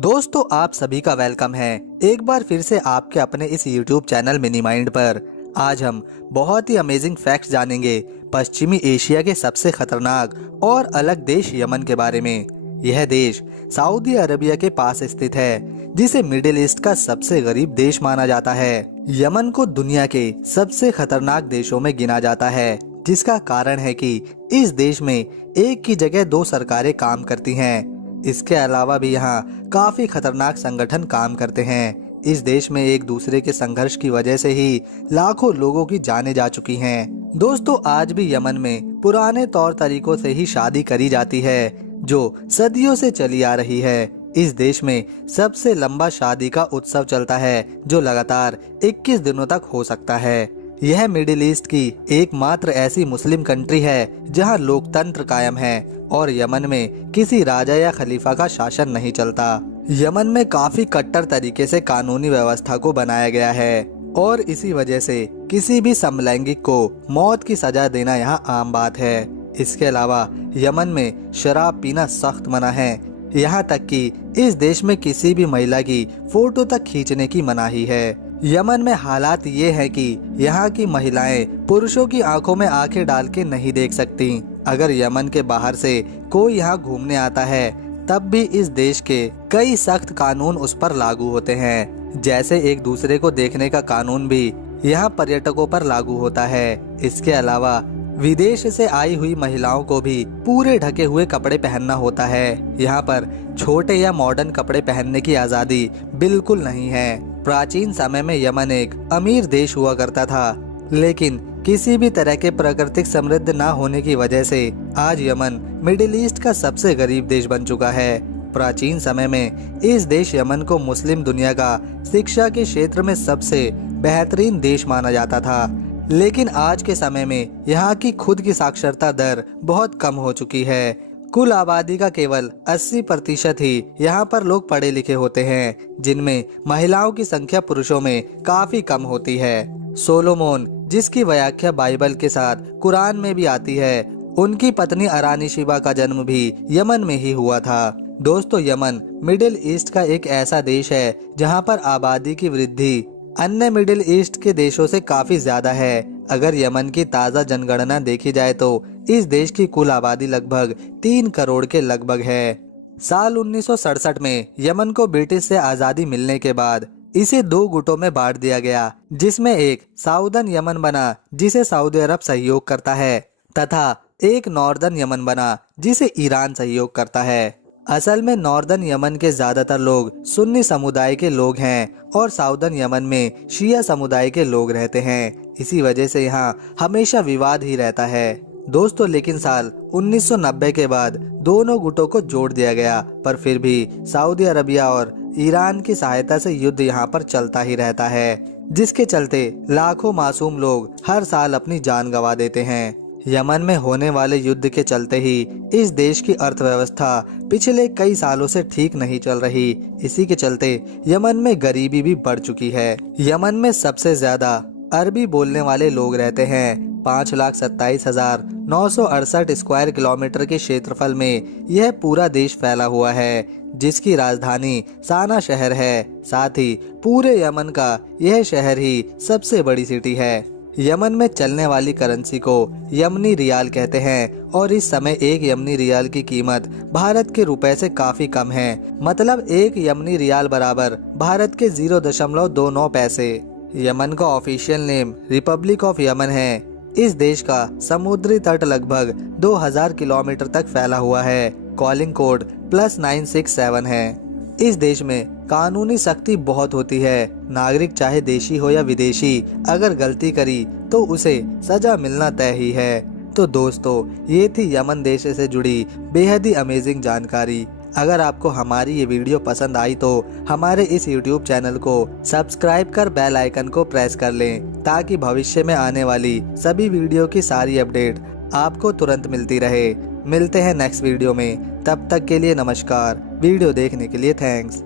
दोस्तों आप सभी का वेलकम है एक बार फिर से आपके अपने इस YouTube चैनल मिनी माइंड पर। आज हम बहुत ही अमेजिंग फैक्ट्स जानेंगे पश्चिमी एशिया के सबसे खतरनाक और अलग देश यमन के बारे में। यह देश सऊदी अरबिया के पास स्थित है, जिसे मिडिल ईस्ट का सबसे गरीब देश माना जाता है। यमन को दुनिया के सबसे खतरनाक देशों में गिना जाता है, जिसका कारण है कि इस देश में एक की जगह दो सरकारें काम करती हैं। इसके अलावा भी यहाँ काफी खतरनाक संगठन काम करते हैं। इस देश में एक दूसरे के संघर्ष की वजह से ही लाखों लोगों की जानें जा चुकी हैं। दोस्तों आज भी यमन में पुराने तौर तरीकों से ही शादी करी जाती है, जो सदियों से चली आ रही है। इस देश में सबसे लंबा शादी का उत्सव चलता है, जो लगातार 21 दिनों तक हो सकता है। यह मिडिल ईस्ट की एकमात्र ऐसी मुस्लिम कंट्री है जहां लोकतंत्र कायम है और यमन में किसी राजा या खलीफा का शासन नहीं चलता। यमन में काफी कट्टर तरीके से कानूनी व्यवस्था को बनाया गया है और इसी वजह से किसी भी समलैंगिक को मौत की सजा देना यहाँ आम बात है। इसके अलावा यमन में शराब पीना सख्त मना है, यहाँ तक कि इस देश में किसी भी महिला की फोटो तक खींचने की मनाही है। यमन में हालात ये है कि यहाँ की महिलाएं पुरुषों की आंखों में आंखें डाल के नहीं देख सकती। अगर यमन के बाहर से कोई यहाँ घूमने आता है, तब भी इस देश के कई सख्त कानून उस पर लागू होते हैं। जैसे एक दूसरे को देखने का कानून भी यहाँ पर्यटकों पर लागू होता है। इसके अलावा विदेश से आई हुई महिलाओं को भी पूरे ढके हुए कपड़े पहनना होता है। यहाँ पर छोटे या मॉडर्न कपड़े पहनने की आज़ादी बिल्कुल नहीं है। प्राचीन समय में यमन एक अमीर देश हुआ करता था, लेकिन किसी भी तरह के प्राकृतिक समृद्ध ना होने की वजह से आज यमन मिडिल ईस्ट का सबसे गरीब देश बन चुका है। प्राचीन समय में इस देश यमन को मुस्लिम दुनिया का शिक्षा के क्षेत्र में सबसे बेहतरीन देश माना जाता था, लेकिन आज के समय में यहाँ की खुद की साक्षरता दर बहुत कम हो चुकी है। कुल आबादी का केवल 80% ही यहाँ पर लोग पढ़े लिखे होते हैं, जिनमें महिलाओं की संख्या पुरुषों में काफी कम होती है। सोलोमोन, जिसकी व्याख्या बाइबल के साथ कुरान में भी आती है, उनकी पत्नी अरानी शिबा का जन्म भी यमन में ही हुआ था। दोस्तों यमन मिडिल ईस्ट का एक ऐसा देश है जहाँ पर आबादी की वृद्धि अन्य मिडिल ईस्ट के देशों से काफी ज्यादा है। अगर यमन की ताज़ा जनगणना देखी जाए तो इस देश की कुल आबादी लगभग 3 करोड़ के लगभग है। साल 1967 में यमन को ब्रिटिश से आज़ादी मिलने के बाद इसे 2 गुटों में बांट दिया गया, जिसमें एक साउदर्न यमन बना जिसे सऊदी अरब सहयोग करता है, तथा एक नॉर्दर्न यमन बना जिसे ईरान सहयोग करता है। असल में नॉर्दर्न यमन के ज्यादातर लोग सुन्नी समुदाय के लोग हैं और साउदर्न यमन में शिया समुदाय के लोग रहते हैं। इसी वजह से यहाँ हमेशा विवाद ही रहता है। दोस्तों लेकिन साल 1990 के बाद दोनों गुटों को जोड़ दिया गया, पर फिर भी सऊदी अरबिया और ईरान की सहायता से युद्ध यहाँ पर चलता ही रहता है, जिसके चलते लाखों मासूम लोग हर साल अपनी जान गंवा देते हैं। यमन में होने वाले युद्ध के चलते ही इस देश की अर्थव्यवस्था पिछले कई सालों से ठीक नहीं चल रही। इसी के चलते यमन में गरीबी भी बढ़ चुकी है। यमन में सबसे ज्यादा अरबी बोलने वाले लोग रहते हैं। 5,27,968 स्क्वायर किलोमीटर के क्षेत्रफल में यह पूरा देश फैला हुआ है, जिसकी राजधानी साना शहर है। साथ ही पूरे यमन का यह शहर ही सबसे बड़ी सिटी है। यमन में चलने वाली करेंसी को यमनी रियाल कहते हैं और इस समय एक यमनी रियाल की कीमत भारत के रुपए से काफी कम है। मतलब एक यमनी रियाल बराबर भारत के 0.29 पैसे। यमन का official name Republic of Yemen है। इस देश का समुद्री तट लगभग 2000 किलोमीटर तक फैला हुआ है। कॉलिंग कोड +967 है। इस देश में कानूनी सख्ती बहुत होती है। नागरिक चाहे देशी हो या विदेशी, अगर गलती करी तो उसे सजा मिलना तय ही है। तो दोस्तों ये थी यमन देश से जुड़ी बेहद ही अमेजिंग जानकारी। अगर आपको हमारी ये वीडियो पसंद आई तो हमारे इस YouTube चैनल को सब्सक्राइब कर बेल आइकन को प्रेस कर लें, ताकि भविष्य में आने वाली सभी वीडियो की सारी अपडेट आपको तुरंत मिलती रहे। मिलते हैं नेक्स्ट वीडियो में, तब तक के लिए नमस्कार। वीडियो देखने के लिए थैंक्स।